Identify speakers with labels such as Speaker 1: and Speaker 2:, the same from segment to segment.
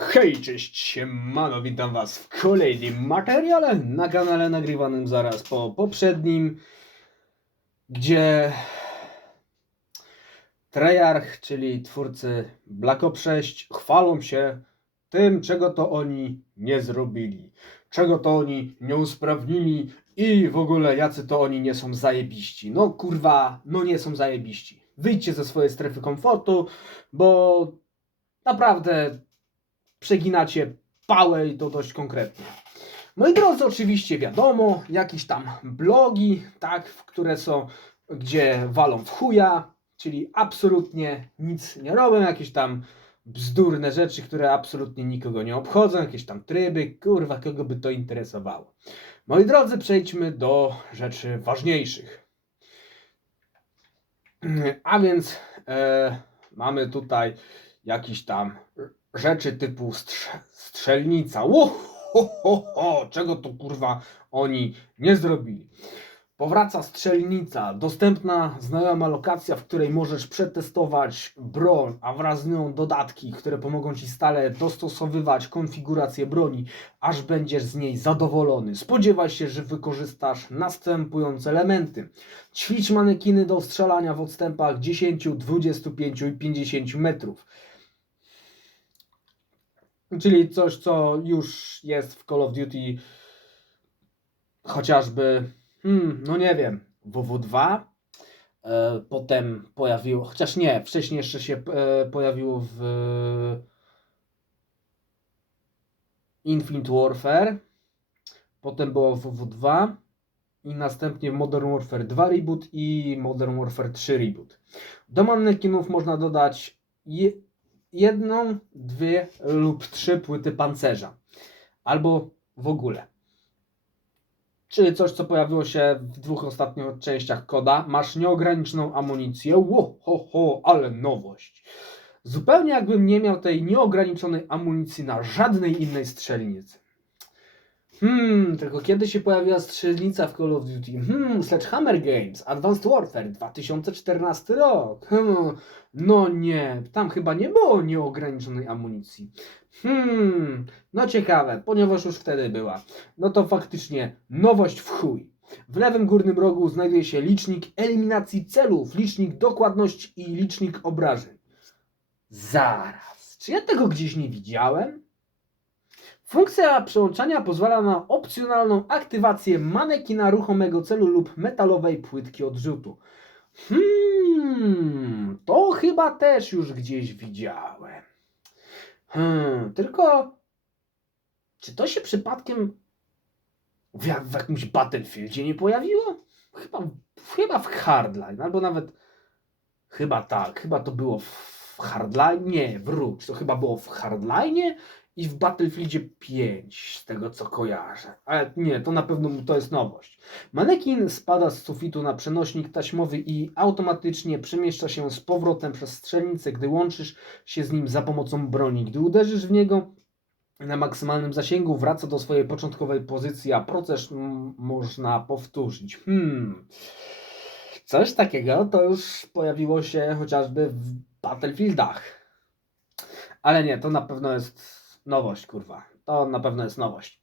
Speaker 1: Hej, cześć, siemano, witam was w kolejnym materiale na kanale nagrywanym zaraz po poprzednim, gdzie Treyarch, czyli twórcy Black Ops 6, chwalą się tym, czego to oni nie zrobili, czego to oni nie usprawnili i w ogóle jacy to oni nie są zajebiści. No kurwa, no nie są zajebiści. Wyjdźcie ze swojej strefy komfortu, bo naprawdę przeginacie pałę i to dość konkretnie. Moi drodzy, oczywiście wiadomo, jakieś tam blogi, tak, które są, gdzie walą w chuja, czyli absolutnie nic nie robią, jakieś tam bzdurne rzeczy, które absolutnie nikogo nie obchodzą, jakieś tam tryby, kurwa, kogo by to interesowało. Moi drodzy, przejdźmy do rzeczy ważniejszych. A więc e, mamy tutaj jakiś tam rzeczy typu strze- strzelnica. Ło, ho, ho, ho, czego to kurwa oni nie zrobili. Powraca strzelnica, dostępna znajoma lokacja, w której możesz przetestować broń, a wraz z nią dodatki, które pomogą ci stale dostosowywać konfigurację broni, aż będziesz z niej zadowolony. Spodziewaj się, że wykorzystasz następujące elementy. Ćwicz manekiny do strzelania w odstępach 10, 25 i 50 metrów. Czyli coś, co już jest w Call of Duty, chociażby, hmm, no nie wiem, WW2. E, potem pojawiło, chociaż nie, wcześniej jeszcze się e, pojawiło w Infinite Warfare. Potem było WW2 i następnie Modern Warfare 2 reboot i Modern Warfare 3 reboot. Do manekinów można dodać jedną, dwie lub trzy płyty pancerza. Albo w ogóle. Czyli coś, co pojawiło się w dwóch ostatnich częściach koda. Masz nieograniczoną amunicję. Ło, ho, ho, ale nowość. Zupełnie jakbym nie miał tej nieograniczonej amunicji na żadnej innej strzelnicy. Hmm, tylko kiedy się pojawiła strzelnica w Call of Duty? Hmm, Sledgehammer Games, Advanced Warfare, 2014 rok. Hmm, no nie, tam chyba nie było nieograniczonej amunicji. Hmm, no ciekawe, ponieważ już wtedy była. No to faktycznie nowość w chuj. W lewym górnym rogu znajduje się licznik eliminacji celów, licznik dokładności i licznik obrażeń. Zaraz, czy ja tego gdzieś nie widziałem? Funkcja przełączania pozwala na opcjonalną aktywację manekina ruchomego celu lub metalowej płytki odrzutu. Hmm, to chyba też już gdzieś widziałem. Hmm, tylko czy to się przypadkiem w, w jakimś Battlefieldzie nie pojawiło? Chyba, chyba w Hardline, albo nawet chyba tak, chyba to było w Hardline, nie, wróć, to chyba było w Hardline i w Battlefieldzie 5, z tego co kojarzę. Ale nie, to na pewno to jest nowość. Manekin spada z sufitu na przenośnik taśmowy i automatycznie przemieszcza się z powrotem przez strzelnicę, gdy łączysz się z nim za pomocą broni. Gdy uderzysz w niego na maksymalnym zasięgu, wraca do swojej początkowej pozycji, a proces można powtórzyć. Hmm. Coś takiego to już pojawiło się chociażby w Battlefieldach. Ale nie, to na pewno jest nowość, kurwa. To na pewno jest nowość.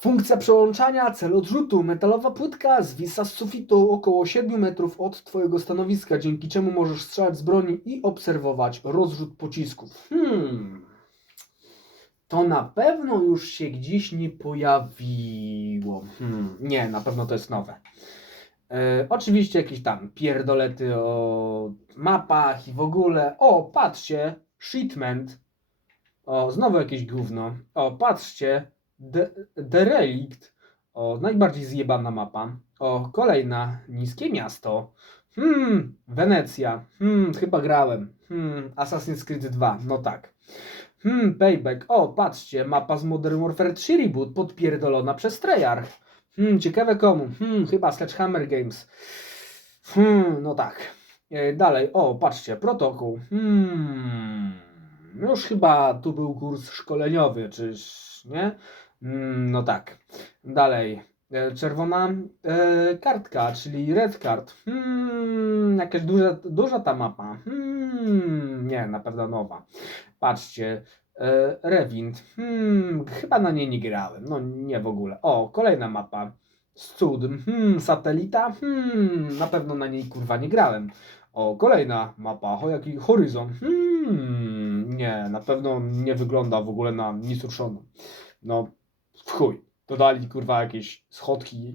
Speaker 1: Funkcja przełączania, cel odrzutu. Metalowa płytka zwisa z sufitu około 7 metrów od Twojego stanowiska, dzięki czemu możesz strzelać z broni i obserwować rozrzut pocisków. Hmm. To na pewno już się gdzieś nie pojawiło. Hmm. Nie, na pewno to jest nowe. E, oczywiście jakieś tam pierdolety o mapach i w ogóle. O, patrzcie, shipment. O, znowu jakieś gówno. O, patrzcie, De- Derelict. O, najbardziej zjebana mapa. O, kolejna, niskie miasto. Hmm, Wenecja. Hmm, chyba grałem. Hmm, Assassin's Creed 2, no tak. Hmm, Payback. O, patrzcie, mapa z Modern Warfare 3 Reboot podpierdolona przez Treyarch. Hmm, ciekawe komu. Hmm, chyba Sledgehammer Games. Hmm, no tak. E, dalej, o, patrzcie, protokół. Hmm, już chyba tu był kurs szkoleniowy, czyż nie? Mm, no tak. Dalej. E, czerwona e, kartka, czyli red card. Hmm, jakaś duża, duża ta mapa. Hmm, nie, na pewno nowa. Patrzcie, e, Rewind. Hmm, chyba na niej nie grałem. No nie w ogóle. O, kolejna mapa. Cud. Hmm, satelita. Hmm, na pewno na niej kurwa nie grałem. O, kolejna mapa. O, jaki horyzont. Hmm, nie, na pewno nie wygląda w ogóle na nic ruszoną. No, w chuj. Dodali kurwa jakieś schodki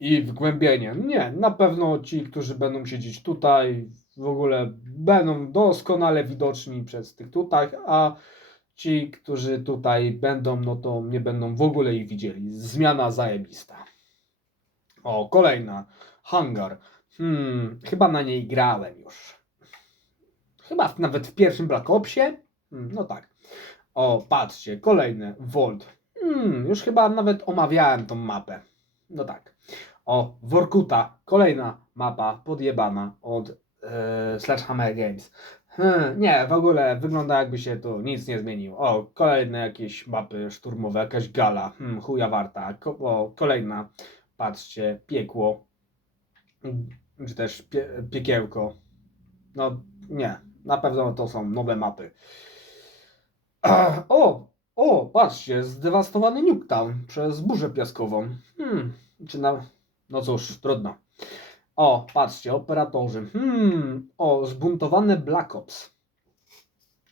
Speaker 1: i- wgłębienie. Nie, na pewno ci, którzy będą siedzieć tutaj, w ogóle będą doskonale widoczni przez tych tutaj, a ci, którzy tutaj będą, no to nie będą w ogóle ich widzieli. Zmiana zajebista. O, kolejna. Hangar. Hmm, chyba na niej grałem już. Chyba nawet w pierwszym Black Opsie. Hmm, no tak. O, patrzcie, kolejne. Vault. Hmm, już chyba nawet omawiałem tą mapę. No tak. O, Workuta. Kolejna mapa podjebana od e, Sledgehammer Games. Hmm, nie, w ogóle wygląda jakby się tu nic nie zmieniło. O, kolejne jakieś mapy szturmowe, jakaś gala. Hmm, chuja warta. Ko o, kolejna. Patrzcie, piekło. Czy też pie piekiełko. No, nie. Na pewno to są nowe mapy. Ach, O, o, patrzcie, zdewastowany Nuketown przez burzę piaskową. Hmm, czy na... No cóż, trudno. O, patrzcie, operatorzy. Hmm, o, zbuntowane Black Ops.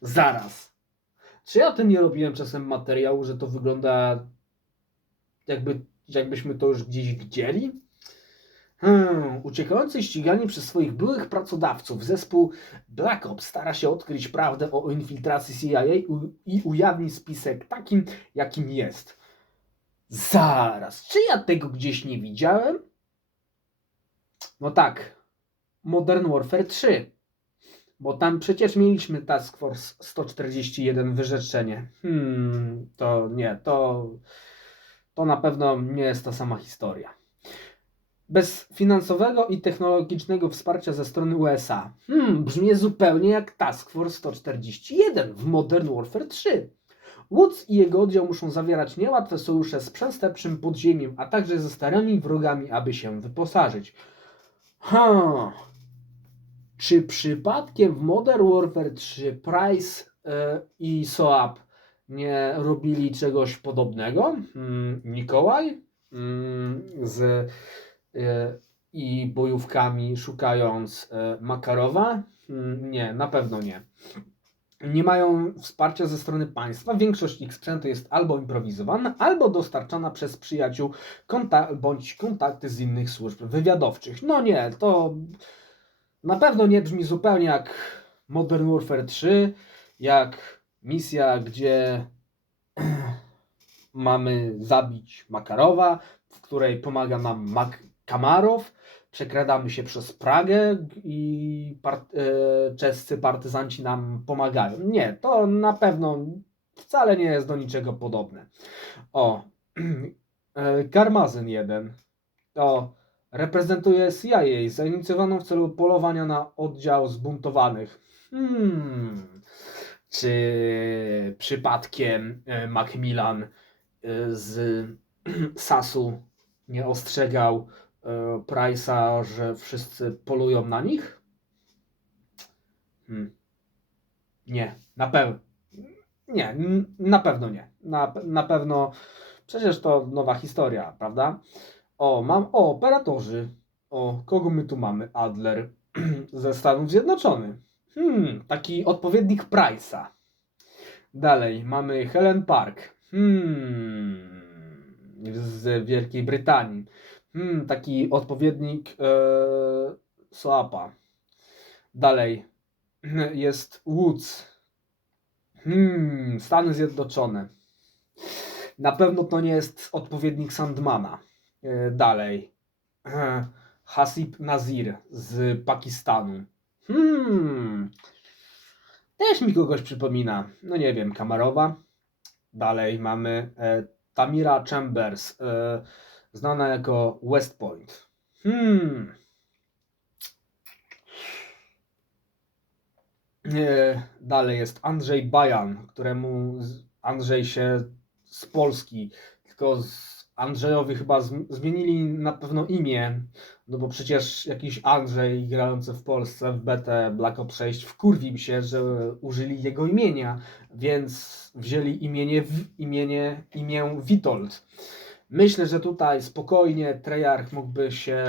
Speaker 1: Zaraz. Czy ja tym nie robiłem czasem materiału, że to wygląda jakby, jakbyśmy to już gdzieś widzieli? Hmm, uciekający ścigani przez swoich byłych pracodawców zespół Black Ops stara się odkryć prawdę o infiltracji CIA i ujawni spisek takim, jakim jest. Zaraz, czy ja tego gdzieś nie widziałem? No tak, Modern Warfare 3. Bo tam przecież mieliśmy Task Force 141 wyrzeczenie. Hmm, to nie, to, to na pewno nie jest ta sama historia. Bez finansowego i technologicznego wsparcia ze strony USA. Hmm, brzmi zupełnie jak Task Force 141 w Modern Warfare 3. Woods i jego oddział muszą zawierać niełatwe sojusze z przestępczym podziemiem, a także ze starymi wrogami, aby się wyposażyć. Ha. Czy przypadkiem w Modern Warfare 3 Price e, i Soap nie robili czegoś podobnego? Hmm, Mikołaj hmm, z i bojówkami szukając e, Makarowa? Hmm, nie, na pewno nie. Nie mają wsparcia ze strony państwa. Większość ich sprzętu jest albo improwizowana, albo dostarczana przez przyjaciół konta bądź kontakty z innych służb wywiadowczych. No nie, to na pewno nie brzmi zupełnie jak Modern Warfare 3, jak misja, gdzie mamy zabić Makarowa, w której pomaga nam Mak Kamarow. Przekradamy się przez Pragę i par- e, czescy partyzanci nam pomagają. Nie, to na pewno wcale nie jest do niczego podobne. O, e, Karmazyn 1. To reprezentuje CIA zainicjowaną w celu polowania na oddział zbuntowanych. Hmm. Czy przypadkiem e, Macmillan e, z Sasu nie ostrzegał e, Price'a, że wszyscy polują na nich? Hmm. Nie, na pewno. Nie, na pewno nie. Na, na pewno. Przecież to nowa historia, prawda? O, mam. O, operatorzy. O, kogo my tu mamy? Adler ze Stanów Zjednoczonych. Hmm, taki odpowiednik Price'a. Dalej mamy Helen Park. Hmm, z Wielkiej Brytanii. Hmm, taki odpowiednik e. Dalej jest Woods. Hmm, Stany Zjednoczone. Na pewno to nie jest odpowiednik Sandmana. E, dalej. E, Hasib Nazir z Pakistanu. Hmm. Też mi kogoś przypomina. No nie wiem, Kamarowa. Dalej mamy e, Tamira Chambers, e, znana jako West Point. Hmm. Dalej jest Andrzej Bajan, któremu Andrzej się z Polski, tylko z Andrzejowi chyba zm- zmienili na pewno imię, no bo przecież jakiś Andrzej grający w Polsce w BT Black Ops 6 wkurwił się, że użyli jego imienia, więc wzięli imienie, imienie, imię Witold. Myślę, że tutaj spokojnie Treyarch mógłby się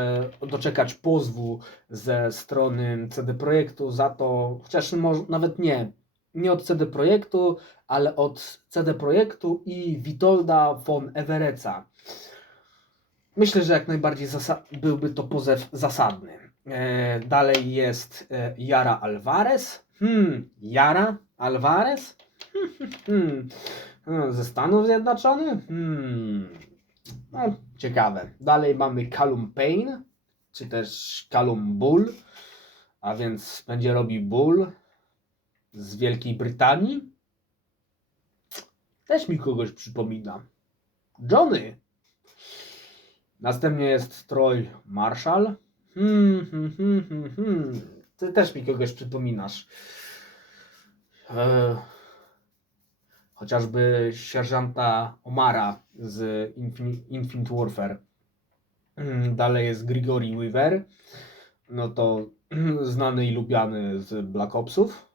Speaker 1: doczekać pozwu ze strony CD Projektu za to, chociaż może nawet nie, nie od CD Projektu, ale od CD Projektu i Witolda von Evereca. Myślę, że jak najbardziej byłby to pozew zasadny. E, dalej jest e, Jara Alvarez. Hmm, Jara Alvarez? Hmm, hmm, ze Stanów Zjednoczonych? Hmm, no, ciekawe. Dalej mamy Callum Payne, czy też Callum Bull, a więc będzie robił Bull z Wielkiej Brytanii. Też mi kogoś przypomina. Johnny. Następnie jest Troy Marshall. Hmm, hmm, hmm, hmm, hmm. Ty też mi kogoś przypominasz. E, chociażby sierżanta Omara z Infin- Infinite Warfare. Mm, Dalej jest Grigory Weaver. No to znany i lubiany z Black Opsów.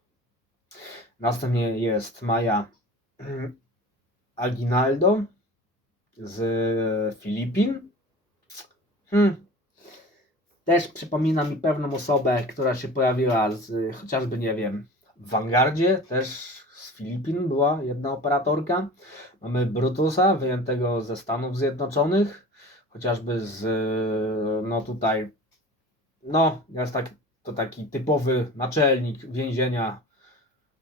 Speaker 1: Następnie jest Maja mm, Aguinaldo z Filipin. Hmm. Też przypomina mi pewną osobę, która się pojawiła z chociażby, nie wiem, w Vanguardzie, też Filipin była jedna operatorka. Mamy Brutusa, wyjętego ze Stanów Zjednoczonych, chociażby z, no tutaj, no, jest tak, to taki typowy naczelnik więzienia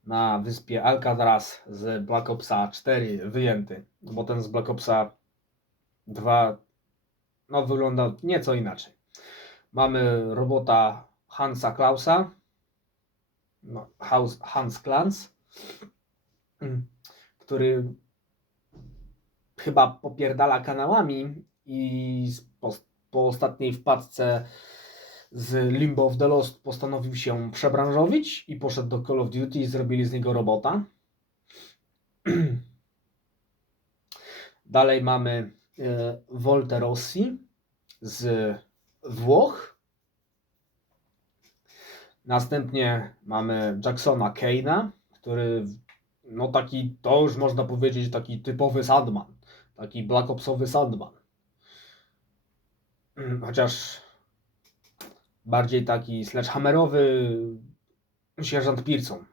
Speaker 1: na wyspie Alcatraz z Black Opsa 4 wyjęty, bo ten z Black Opsa 2 no, wygląda nieco inaczej. Mamy robota Hansa Klausa, no, Hans Klans, który chyba popierdala kanałami i po, po ostatniej wpadce z Limbo of the Lost postanowił się przebranżowić i poszedł do Call of Duty i zrobili z niego robota. Dalej mamy e, Volte Rossi z Włoch. Następnie mamy Jacksona Kane'a, który no taki, to już można powiedzieć, taki typowy Sandman. Taki Black Opsowy Sandman. Chociaż bardziej taki sledgehammerowy sierżant Pearson.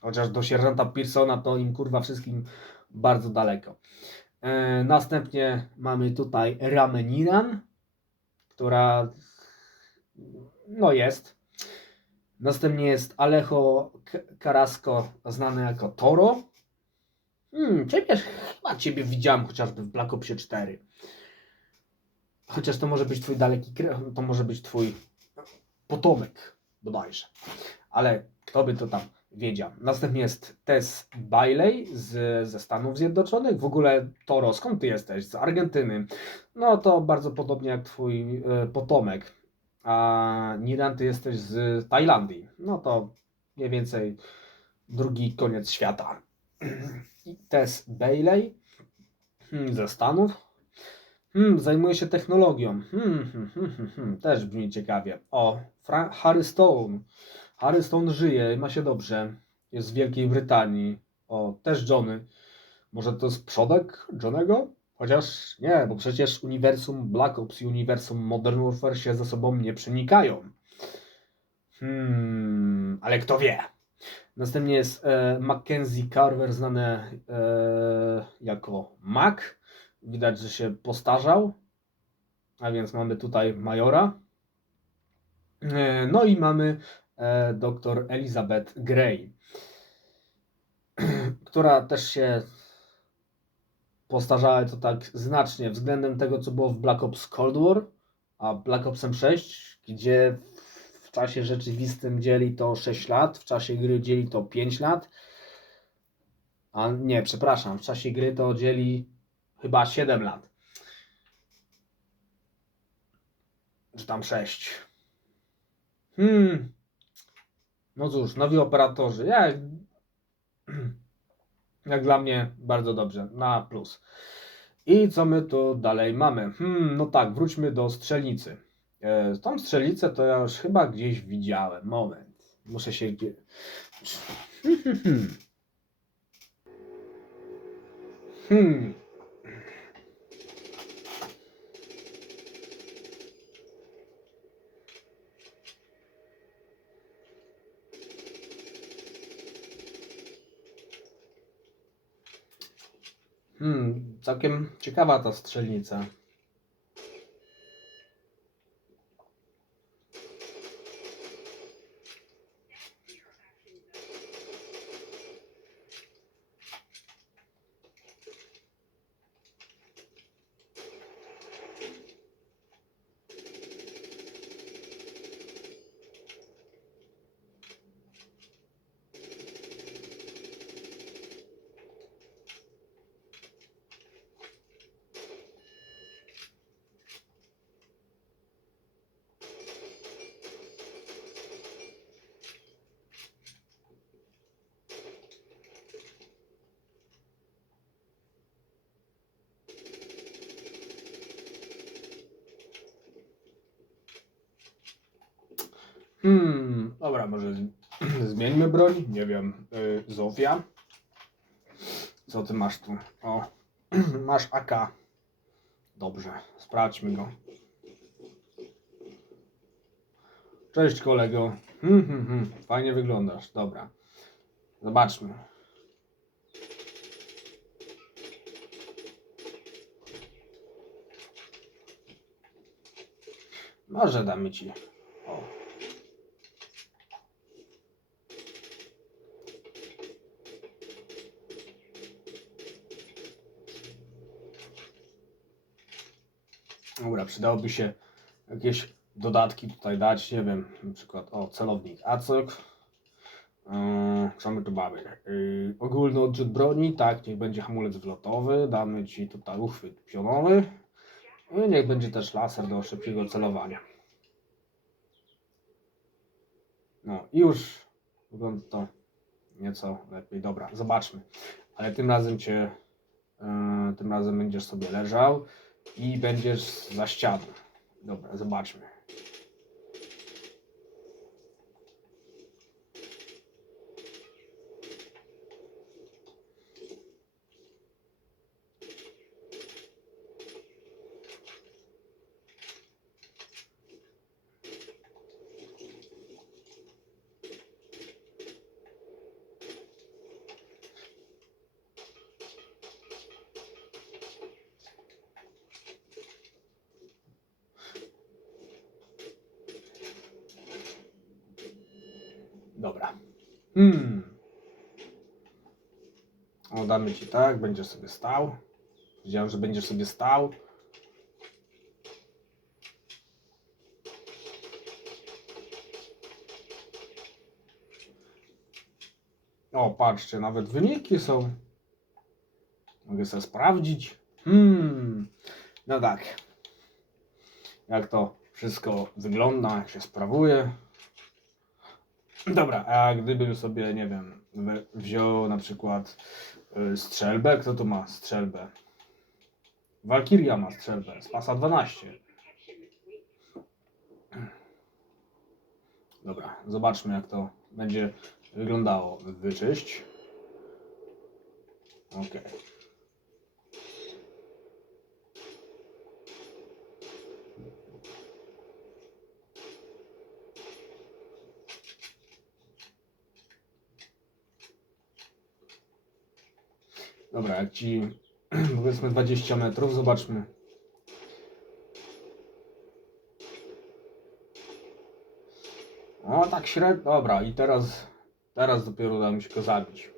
Speaker 1: Chociaż do sierżanta Pearsona to im kurwa wszystkim bardzo daleko. E, następnie mamy tutaj Rameniran, która no jest. Następnie jest Alejo Carrasco, znany jako Toro. Hmm, ciebie, chyba ciebie widziałem chociażby w Black Opsie 4. Chociaż to może być twój daleki, to może być twój potomek bodajże. Ale kto by to tam wiedział. Następnie jest Tess Bailey z, ze Stanów Zjednoczonych. W ogóle Toro, skąd ty jesteś? Z Argentyny. No to bardzo podobnie jak twój e, potomek. A Niran, ty jesteś z Tajlandii. No to mniej więcej drugi koniec świata. I Tess Bailey hmm, ze Stanów. Hmm, zajmuje się technologią. Hmm, hmm, hmm, hmm, hmm, też brzmi ciekawie. O, Fra- Harry Stone. Harry Stone żyje, ma się dobrze. Jest z Wielkiej Brytanii. O, też Johnny. Może to jest przodek Johnego? Chociaż nie, bo przecież uniwersum Black Ops i uniwersum Modern Warfare się ze sobą nie przenikają. Hmm, ale kto wie? Następnie jest e, Mackenzie Carver, znany e, jako Mac. Widać, że się postarzał. A więc mamy tutaj Majora. E, no i mamy e, dr Elizabeth Grey, która też się postarzała to tak znacznie względem tego, co było w Black Ops Cold War, a Black Opsem 6, gdzie w czasie rzeczywistym dzieli to 6 lat, w czasie gry dzieli to 5 lat. A nie, przepraszam, w czasie gry to dzieli chyba 7 lat. Czy tam 6. Hmm. No cóż, nowi operatorzy. Jak, jak dla mnie bardzo dobrze. Na plus. I co my tu dalej mamy? Hmm, no tak, wróćmy do strzelnicy. E, tą strzelnicę to ja już chyba gdzieś widziałem. Moment. Muszę się gdzie... Hmm. Hmm, ciekawa ta strzelnica. Hmm, dobra, może zmieńmy broń. Nie wiem, yy, Zofia. Co ty masz tu? O, masz AK. Dobrze, sprawdźmy go. Cześć kolego. Hmm, hmm, hmm. Fajnie wyglądasz. Dobra. Zobaczmy. Może damy ci. O. Dobra, przydałoby się jakieś dodatki tutaj dać, nie wiem, na przykład, o, celownik. ACOG, yy, co my tu mamy, yy, ogólny odrzut broni, tak, niech będzie hamulec wlotowy, damy Ci tutaj uchwyt pionowy. I niech będzie też laser do szybkiego celowania. No i już wygląda to nieco lepiej, dobra, zobaczmy, ale tym razem Cię, yy, tym razem będziesz sobie leżał, i będziesz za ścianą. Dobra, zobaczmy. Dobra. Hmm. O, damy ci tak, będziesz sobie stał. Wiedziałem, że będziesz sobie stał. O, patrzcie, nawet wyniki są. Mogę sobie sprawdzić. Hmm. No tak. Jak to wszystko wygląda, jak się sprawuje. Dobra, a gdybym sobie, nie wiem, wziął na przykład y, strzelbę, kto tu ma strzelbę? Walkiria ma strzelbę z pasa 12. Dobra, zobaczmy jak to będzie wyglądało. Wyczyść. Ok. Dobra, jak ci powiedzmy 20 metrów, zobaczmy. O, tak średnio. Dobra, i teraz, teraz dopiero uda mi się go zabić.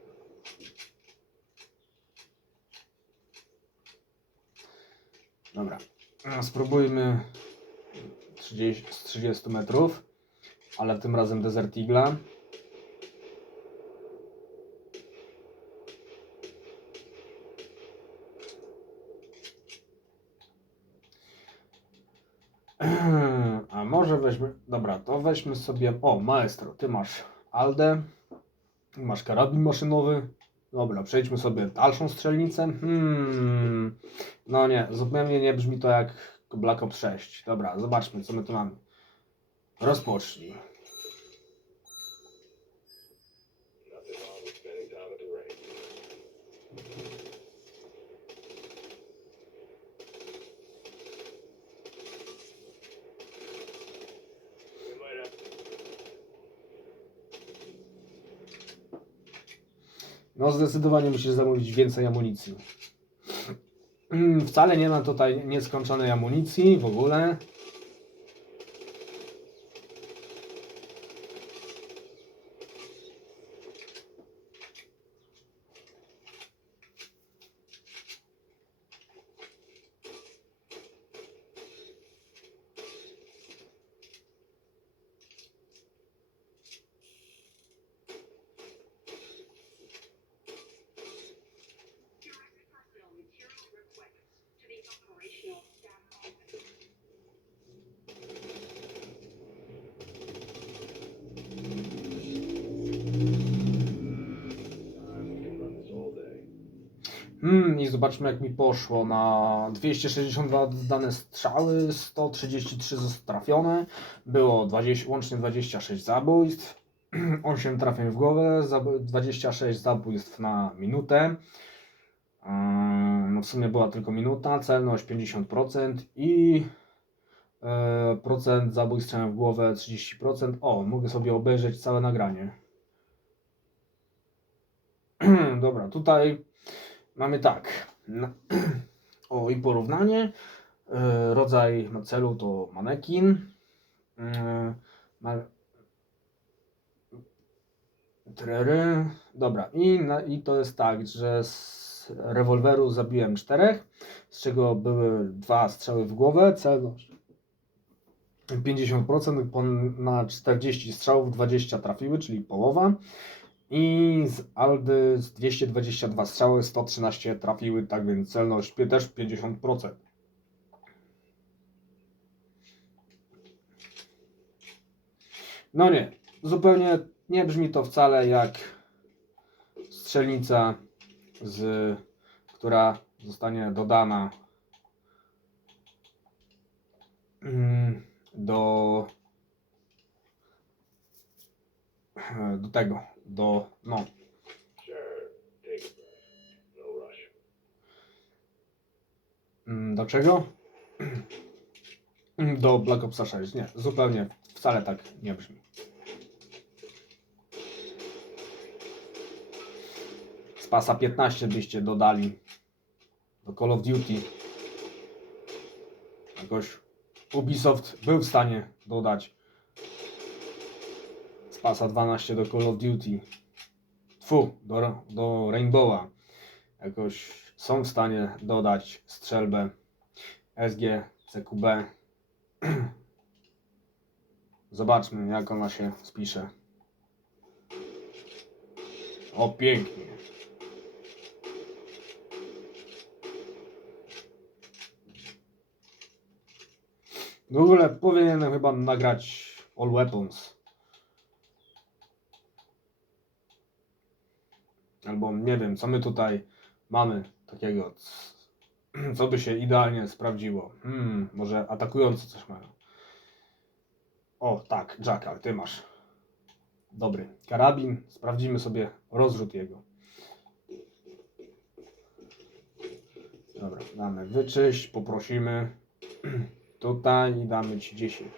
Speaker 1: Dobra, a spróbujmy 30, z 30 metrów, ale tym razem Desert Eagle'a. Może weźmy. Dobra, to weźmy sobie. O, maestro, ty masz Aldę. Masz karabin maszynowy. Dobra, przejdźmy sobie dalszą strzelnicę. Hmm. No nie, zupełnie nie brzmi to jak Black Ops 6. Dobra, zobaczmy, co my tu mamy. Rozpocznij. No zdecydowanie musisz zamówić więcej amunicji. Mm, Wcale nie ma tutaj nieskończonej amunicji w ogóle. Hmm, i zobaczmy jak mi poszło. Na 262 dane strzały, 133 zostały trafione. Było 20, łącznie 26 zabójstw. 8 trafień w głowę, zab- 26 zabójstw na minutę. Eee, No w sumie była tylko minuta, celność 50% i e, procent zabójstw w głowę 30%. O, mogę sobie obejrzeć całe nagranie. Dobra, tutaj mamy tak. Na- O i porównanie. E, Rodzaj celu to manekin. E. Trery. Dobra, I, i to jest tak, że z rewolweru zabiłem czterech, z czego były dwa strzały w głowę, celność 50%, pon- na 40 strzałów 20 trafiły, czyli połowa. I z Aldy z 222 strzały 113 trafiły, tak więc celność też 50%. No nie, zupełnie nie brzmi to wcale jak strzelnica, z, która zostanie dodana mm, do do tego, do no. Mm, Do czego? Do Black Opsa 6. Nie, zupełnie wcale tak nie brzmi. Z pasa 15 byście dodali do Call of Duty. Jakoś Ubisoft był w stanie dodać pasa 12 do Call of Duty. Tfu, do, do Rainbowa jakoś są w stanie dodać strzelbę SG, CQB. Zobaczmy, jak ona się spisze. O, pięknie. W ogóle powinienem chyba nagrać All Weapons. Albo nie wiem, co my tutaj mamy takiego, co by się idealnie sprawdziło. Hmm, może atakujący coś mają. O, tak, Jackal, ty masz. Dobry. Karabin, sprawdzimy sobie rozrzut jego. Dobra, damy wyczyść, poprosimy tutaj i damy ci 10,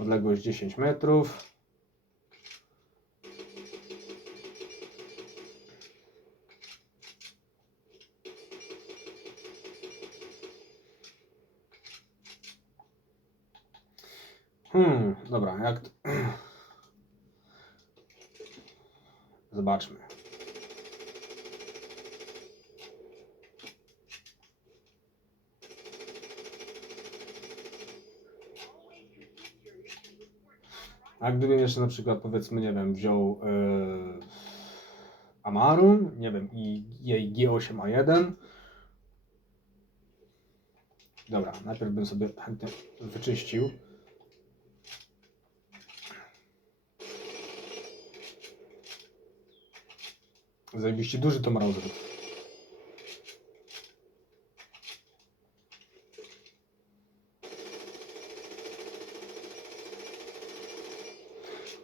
Speaker 1: odległość 10 metrów. Hmm, dobra, jak. Zobaczmy. A gdybym jeszcze na przykład, powiedzmy, nie wiem, wziął yy, Amaru, nie wiem, i jej G8A1. Dobra, najpierw bym sobie chętnie wyczyścił. Zajebiście duży to ma rozrzut.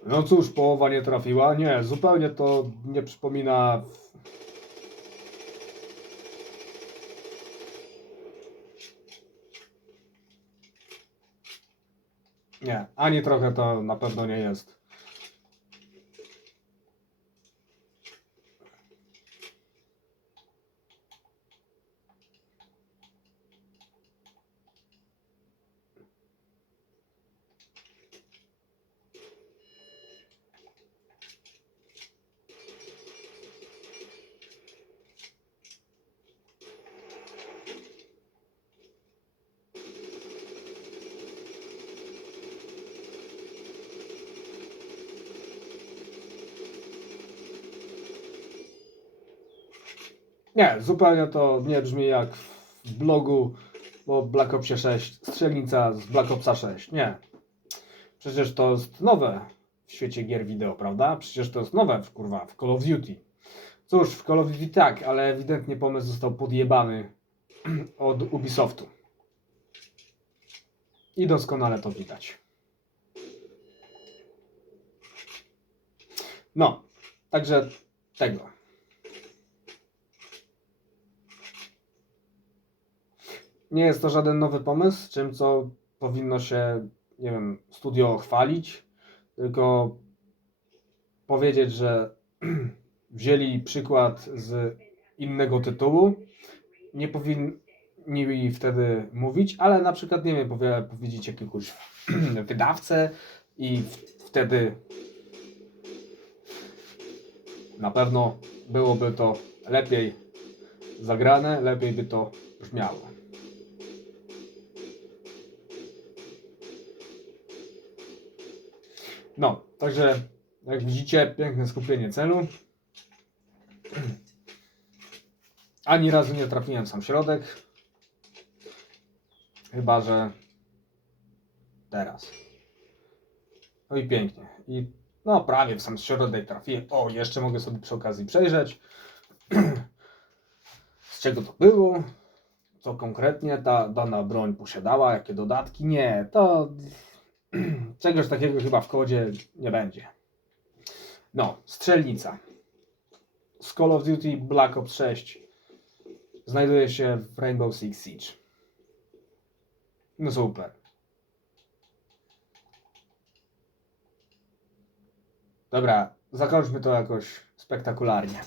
Speaker 1: No cóż, połowa nie trafiła. Nie, zupełnie to nie przypomina. Nie, ani trochę to na pewno nie jest. Nie, zupełnie to nie brzmi jak w blogu o Black Opsie 6, strzelnica z Black Opsa 6. Nie. Przecież to jest nowe w świecie gier wideo, prawda? Przecież to jest nowe, w, kurwa, w Call of Duty. Cóż, w Call of Duty tak, ale ewidentnie pomysł został podjebany od Ubisoftu. I doskonale to widać. No, także tego. Nie jest to żaden nowy pomysł, czym co powinno się, nie wiem, studio chwalić, tylko powiedzieć, że wzięli przykład z innego tytułu. Nie powinni wtedy mówić, ale na przykład, nie wiem, powie, powiedzieć jakiegoś wydawcę i wtedy na pewno byłoby to lepiej zagrane, lepiej by to brzmiało. No, także jak widzicie, piękne skupienie celu. Ani razu nie trafiłem sam środek. Chyba, że teraz. No i pięknie. I no prawie w sam środek trafiłem. O, jeszcze mogę sobie przy okazji przejrzeć. Z czego to było? Co konkretnie ta dana broń posiadała? Jakie dodatki? Nie, to czegoś takiego chyba w kodzie nie będzie. No, strzelnica. Z Call of Duty Black Ops 6 znajduje się w Rainbow Six Siege. No super. Dobra, zakończmy to jakoś spektakularnie.